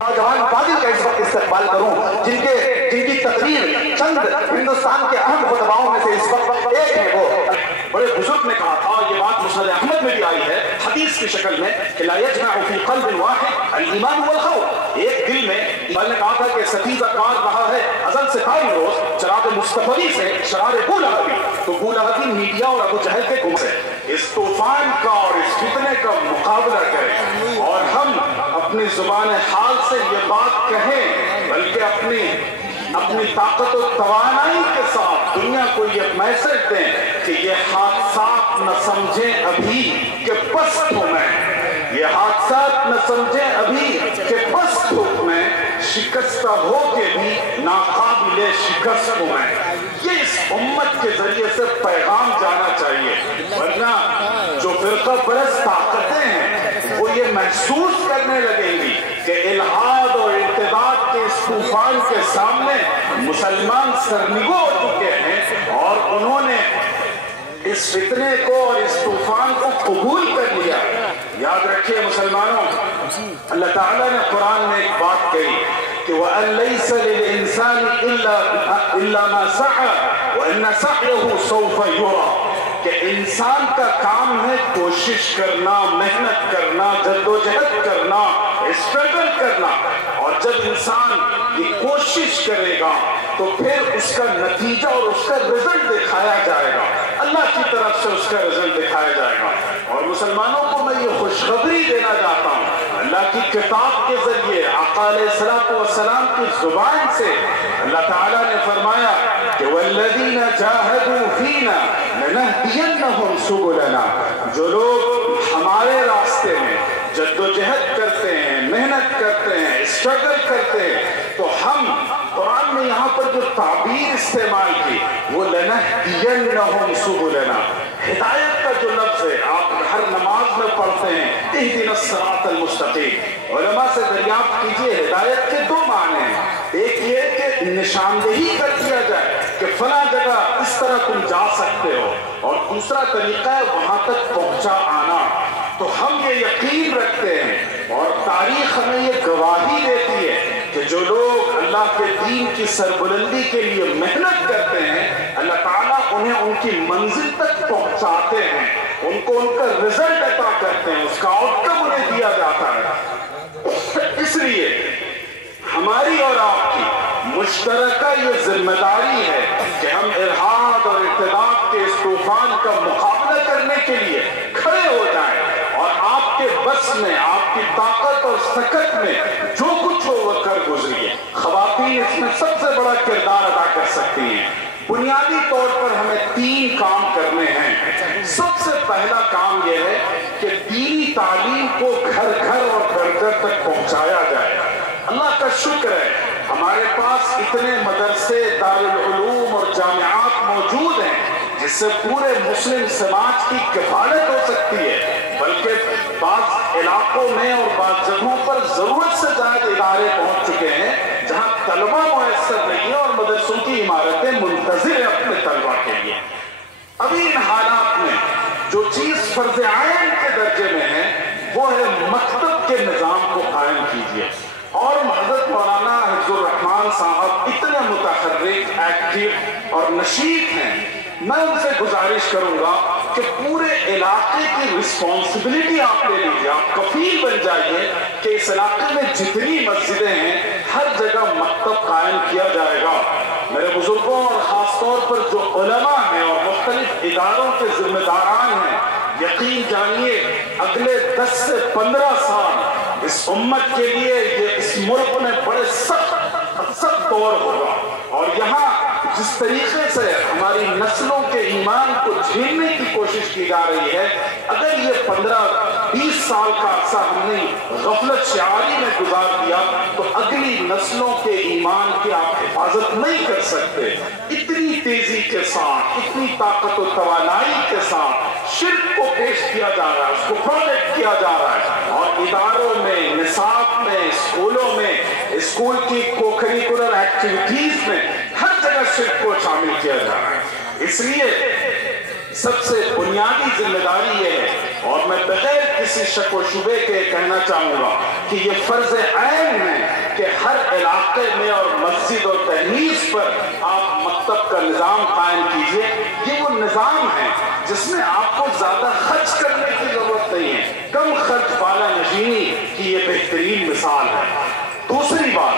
نوجوان فاضل کا اس وقت استقبال کروں جن کی تقریر چند ہندوستان کے اہم خطباؤں میں سے اس وقت ایک ہے۔ وہ بڑے بزرگ نے کہا تھا، یہ بات مسند احمد میں بھی آئی ہے حدیث کی شکل میں کہ لا یجمع فی قلب واحد الایمان والخوف، ایک دل میں ایمان نے کہا تھا کہ ستیزہ کار رہا ہے ازل سے قائم روز چراغ مصطفی سے شرار بولہبی، تو بولہبی میڈیا اور ابو جہل کے گم سے اس طوفان کا اور اس فتنے کا مقابلہ کریں اور ہم اپنی زبان حال سے یہ بات کہیں، بلکہ اپنی طاقت و توانائی کے ساتھ دنیا کو یہ میسج دیں کہ یہ حادثات نہ سمجھیں ابھی کہ پست ہوں میں، یہ حادثات نہ سمجھیں ابھی کہ پست ہوں میں، شکستہ ہو کے بھی ناقابل شکست ہوں میں۔ یہ اس امت کے ذریعے سے پیغام جانا چاہیے، ورنہ جو فرقہ پرست طاقتیں ہیں وہ یہ محسوس کرنے لگیں گی کہ الحاد اور ارتداد کے اس طوفان کے سامنے مسلمان سرنگو ہو چکے ہیں اور انہوں نے اس فتنے کو اور اس طوفان کو قبول کر لیا۔ یاد رکھیے مسلمانوں، اللہ تعالیٰ نے قرآن میں ایک بات کہی کہ وَأَن لَيْسَ لِلْإِنسَانِ إِلَّا مَا سَعَى وَإِنَّ سَعْيَهُ سَوْفَ يُرَى، کہ انسان کا کام ہے کوشش کرنا، محنت کرنا، جدوجہد کرنا، اسٹرگل کرنا، اور جب انسان یہ کوشش کرے گا تو پھر اس کا نتیجہ اور اس کا رزلٹ دکھایا جائے گا، اللہ کی طرف سے اس کا رزلٹ دکھایا جائے گا۔ اور مسلمانوں کو میں یہ خوشخبری دینا چاہتا ہوں، اللہ کی کتاب کے ذریعے آقا علیہ السلام کی زبان سے اللہ تعالیٰ نے فرمایا کہ وَالَّذِينَ جَاهَدُوا فِينَا لَنَهْدِيَنَّهُمْ سُبُلَنَا، جو لوگ ہمارے راستے میں جدوجہد کرتے ہیں، محنت کرتے ہیں، اسٹرگل کرتے ہیں، تو ہم قرآن میں یہاں پر جو تعبیر استعمال کی وہ لَنَهْدِيَنَّهُمْ سُبُلَنَا، ہدایت کا جو لفظ ہے آپ ہر نماز میں پڑھتے ہیں اہدنا الصراط المستقیم، علماء سے دریافت کیجئے ہدایت کے دو معنی ہیں، ایک یہ کہ نشاندہی کر دیا جائے کہ فلاں جگہ اس طرح تم جا سکتے ہو، اور دوسرا طریقہ ہے وہاں تک پہنچا آنا۔ تو ہم یہ یقین رکھتے ہیں اور تاریخ ہمیں یہ گواہی دیتی ہے کہ جو لوگ اللہ کے دین کی سربلندی کے لیے محنت کرتے ہیں اللہ تعالیٰ انہیں ان کی منزل تک پہنچاتے ہیں، ان کو ان کا رزلٹ عطا کرتے ہیں، اس کا آؤٹ کم انہیں دیا جاتا ہے۔ اس لیے ہماری اور آپ کی مشترکہ یہ ذمہ داری ہے کہ ہم ارہاد اور ارتداد کے اس طوفان کا مقابلہ کرنے کے لیے کھڑے ہو جائیں، اور آپ کے بس میں، آپ کی طاقت اور سکت میں جو کچھ ہو وہ کر گزریے۔ خواتین اس میں سب سے بڑا کردار ادا کر سکتی ہیں۔ بنیادی طور پر ہمیں 3 کام کرنے ہیں۔ سب سے پہلا کام یہ ہے کہ دینی تعلیم کو گھر گھر اور گھر گھر تک پہنچایا جائے۔ اللہ کا شکر ہے ہمارے پاس اتنے مدرسے، دارالعلوم اور جامعات موجود ہیں جس سے پورے مسلم سماج کی کفالت ہو سکتی ہے، بلکہ بعض علاقوں میں اور بعض جگہوں پر ضرورت سے زائد ادارے پہنچ چکے ہیں جہاں طلبہ میسر نہیں ہیں اور مدرسوں کی عمارتیں منتظر ہیں اپنے طلبہ کے لیے۔ ابھی ان حالات میں جو چیز فرض عین کے درجے میں ہے وہ ہے مکتب کے نظام کو قائم کیجیے، اور حضرت مولانا حفظ الرحمان صاحب اتنے متحرک، ایکٹیو اور نشیط ہیں، میں ان سے گزارش کروں گا کہ پورے علاقے کی رسپانسبلٹی آپ لے لیجیے، آپ کفیل بن جائیے کہ اس علاقے میں جتنی مسجدیں ہیں ہر جگہ مکتب قائم کیا جائے گا۔ میرے بزرگوں اور خاص طور پر جو علماء ہیں اور مختلف اداروں کے ذمہ داران ہیں، یقین جانیے اگلے 10 سے 15 سال اس امت کے لیے یہ اس ملک میں بڑے سخت دور ہوگا، اور یہاں جس طریقے سے ہماری نسلوں کے ایمان کو چھیننے کی کوشش کی جا رہی ہے، اگر یہ 15-20 سال کا عرصہ ہم نے غفلت شعاری میں گزار دیا تو اگلی نسلوں کے ایمان کی آپ حفاظت نہیں کر سکتے۔ اتنی تیزی کے ساتھ، اتنی طاقت و توانائی کے ساتھ شرک کو پیش کیا جا رہا ہے، اس کو پروجیکٹ کیا جا رہا ہے، اور اداروں میں، نصاب میں، اسکولوں میں، اسکول کی کوکریکولر ایکٹیویٹیز میں ہر جگہ شرک کو شامل کیا جا رہا ہے۔ اس لیے سب سے بنیادی ذمہ داری یہ ہے، اور میں بغیر کسی شک و شبے کے کہنا چاہوں گا کہ یہ فرض عین ہے وقت کا نظام قائم کیجئے. یہ وہ نظام ہے جس میں آپ کو زیادہ خرچ کرنے کی ضرورت نہیں ہے. کم خرچ والا نشینی کی یہ بہترین مثال ہے. دوسری بات،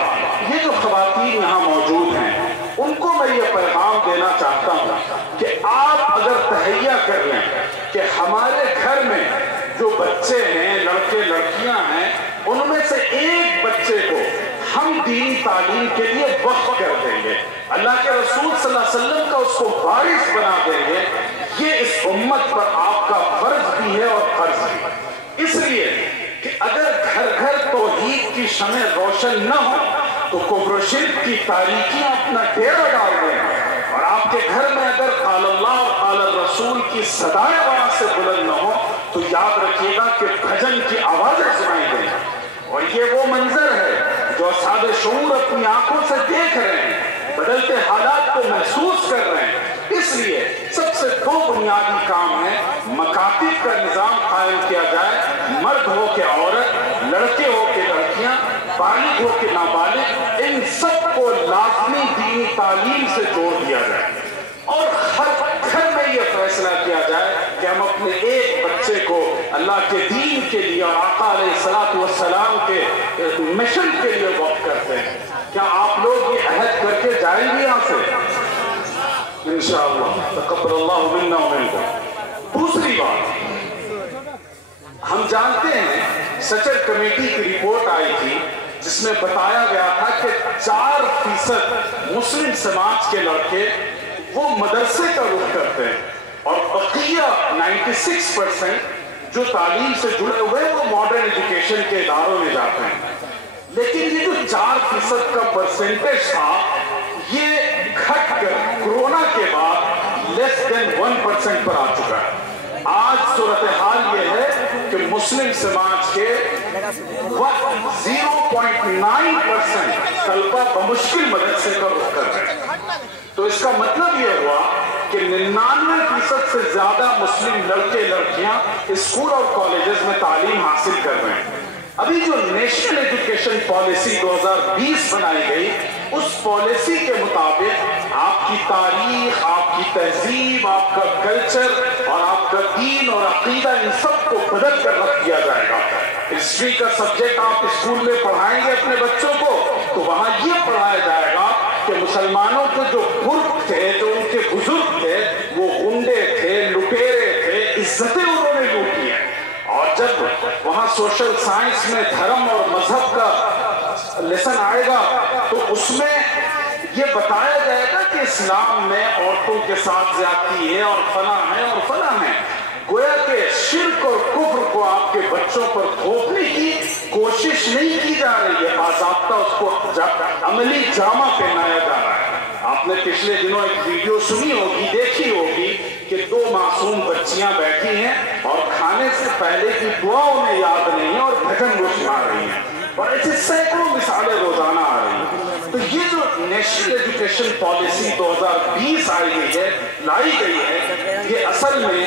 یہ جو خواتین یہاں موجود ہیں ان کو میں یہ پیغام دینا چاہتا ہوں کہ آپ اگر تہیہ کر لیں کہ ہمارے گھر میں جو بچے ہیں، لڑکے لڑکیاں ہیں، ان میں سے ایک بچے کو ہم دینی تعلیم کے لیے وقف کر دیں گے، اللہ کے رسول صلی اللہ علیہ وسلم کا اس کو وارث بنا دیں گے، یہ اس امت پر آپ کا فرض بھی ہے اور قرض بھی. اس لیے کہ اگر گھر گھر توحید کی شمع روشن نہ ہو تو کفر و شرک کی تاریکیاں اپنا ڈیرا ڈال دیں گے، اور آپ کے گھر میں اگر قال اللہ اور قال الرسول کی صدائیں وہاں سے بلند نہ ہو تو یاد رکھیے گا کہ بھجن کی آوازیں سنائی دیں. اور یہ وہ منظر ہے جو اصحاب شعور اپنی آنکھوں سے دیکھ رہے ہیں، بدلتے حالات کو محسوس کر رہے ہیں. اس لیے سب سے دو بنیادی کام ہیں، مکاتب کا نظام قائم کیا جائے، مرد ہو کے عورت، لڑکے ہو کے لڑکیاں، بالغ ہو کے نابالغ، ان سب کو لازمی دینی تعلیم سے جوڑ دیا جائے، اور ہر گھر میں یہ فیصلہ کیا جائے کہ ہم اپنے ایک بچے کو اللہ کے دین کے لیے اور آقا علیہ الصلوۃ والسلام کے مشن کے لیے وقف کرتے ہیں. کیا آپ لوگ یہ عہد کر کے جائیں گے یہاں سے؟ انشاءاللہ تقبل اللہ منا ومنکم. دوسری بات، ہم جانتے ہیں سچر کمیٹی کی رپورٹ آئی تھی جس میں بتایا گیا تھا کہ 4% مسلم سماج کے لڑکے وہ مدرسے کا رخ کرتے ہیں، اور بقیہ 96% جو تعلیم سے جڑے ہوئے وہ ماڈرن ایجوکیشن کے اداروں میں جاتے ہیں. لیکن یہ جو 4% کا پرسنٹیج تھا یہ گھٹ کر کورونا کے بعد لیس دین 1% پر آ چکا ہے. آج صورتحال یہ ہے کہ مسلم سماج کے 0.9% طلبہ بمشکل مدرسے کا رخ کر رہے ہیں. تو اس کا مطلب یہ ہوا کہ 99% سے زیادہ مسلم لڑکے لڑکیاں اسکول اور کالجز میں تعلیم حاصل کر رہے ہیں. ابھی جو نیشنل ایجوکیشن پالیسی 2020 بنائی گئی، اس پالیسی کے مطابق آپ کی تاریخ، آپ کی تہذیب، آپ کا کلچر اور آپ کا دین اور عقیدہ، ان سب کو بدل کر رکھ دیا جائے گا. ہسٹری کا سبجیکٹ آپ اسکول میں پڑھائیں گے اپنے بچوں کو تو وہاں یہ پڑھایا جائے گا کہ مسلمانوں کے جو برق تھے، جو ان کے بزرگ تھے، وہ غنڈے تھے، لٹیرے تھے، عزتیں انہوں نے لوٹی ہیں. اور جب وہاں سوشل سائنس میں دھرم اور مذہب کا لیسن آئے گا تو اس میں یہ بتایا جائے گا کہ اسلام میں عورتوں کے ساتھ زیادتی ہے اور فلاں ہے اور فلاں ہے. گویا کہ شرک اور کفر کو آپ کے بچوں پر تھوپنے کی کوشش نہیں کی جا رہی ہے، باضابطہ اس کو عملی جامہ پہنایا جا رہا ہے. آپ نے پچھلے دنوں ایک ویڈیو سنی ہوگی، دیکھی ہوگی کہ 2 معصوم بچیاں بیٹھی ہیں اور کھانے سے پہلے کی دعا انہیں یاد نہیں ہے اور بھجن وہ سنا رہی ہیں، اور ایسے سینکڑوں مثالیں روزانہ آ رہی ہیں. تو یہ جو نیشنل ایجوکیشن پالیسی 2020 لائی گئی ہے، یہ اصل میں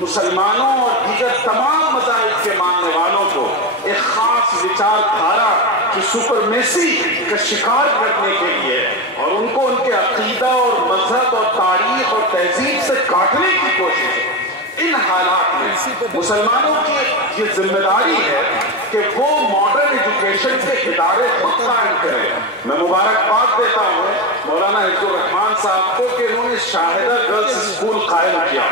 مسلمانوں اور دیگر تمام مذاہب کے ماننے والوں کو ایک خاص وچار دھارا کی سپرمیسی کا شکار کرنے کے لیے اور ان کو ان کے عقیدہ اور مذہب اور تاریخ اور تہذیب سے کاٹنے کی کوشش ہے. ان حالات میں مسلمانوں کی یہ ذمہ داری ہے کہ وہ ماڈرن ایجوکیشن کے ادارے خود قائم کریں. میں مبارکباد دیتا ہوں مولانا حفظ الرحمان صاحب کو کہ انہوں نے شاہدہ گرلز اسکول قائم کیا،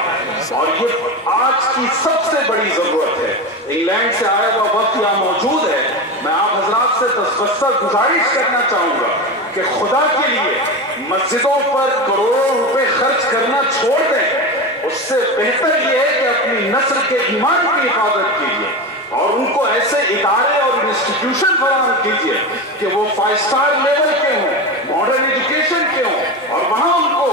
اور یہ آج کی سب سے بڑی ضرورت ہے. انگلینڈ سے آیا ہوا وقت یہاں موجود ہے. میں آپ حضرات سے تسبسر گزارش کرنا چاہوں گا کہ خدا کے لیے مسجدوں پر کروڑوں روپے خرچ کرنا چھوڑ دیں. اس سے بہتر یہ ہے کہ اپنی نسل کے ایمان کی حفاظت کیجیے اور ان کو ایسے ادارے اور انسٹیٹیوشن فراہم کیجیے کہ وہ 5 اسٹار لیول کے ہوں، ماڈرن ایجوکیشن کے ہوں، اور وہاں ان کو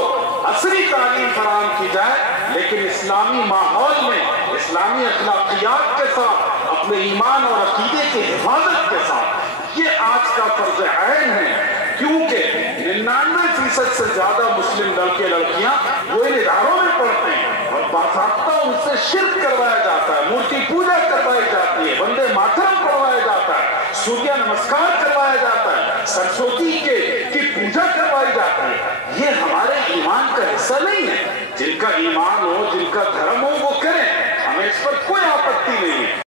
عصری تعلیم فراہم کی جائے، لیکن اسلامی ماحول میں اسلامی اخلاقیات کے ساتھ، اپنے ایمان اور عقیدے کی حفاظت کے ساتھ. یہ آج کا فرض عین ہے، کیونکہ 99% سے زیادہ مسلم لڑکے لڑکیاں وہ ان اداروں میں پڑھتے ہیں اور باضابطہ ان سے شرک کروایا جاتا ہے، مورتی پوجا کروائی جاتی ہے، وندے ماترم پڑھوایا جاتا ہے، سوریہ نمسکار کروایا جاتا ہے، سرسوتی کی پوجا کروائی جاتی ہے. یہ ہمارے ایمان کا حصہ نہیں ہے. جن کا ایمان ہو, جن کا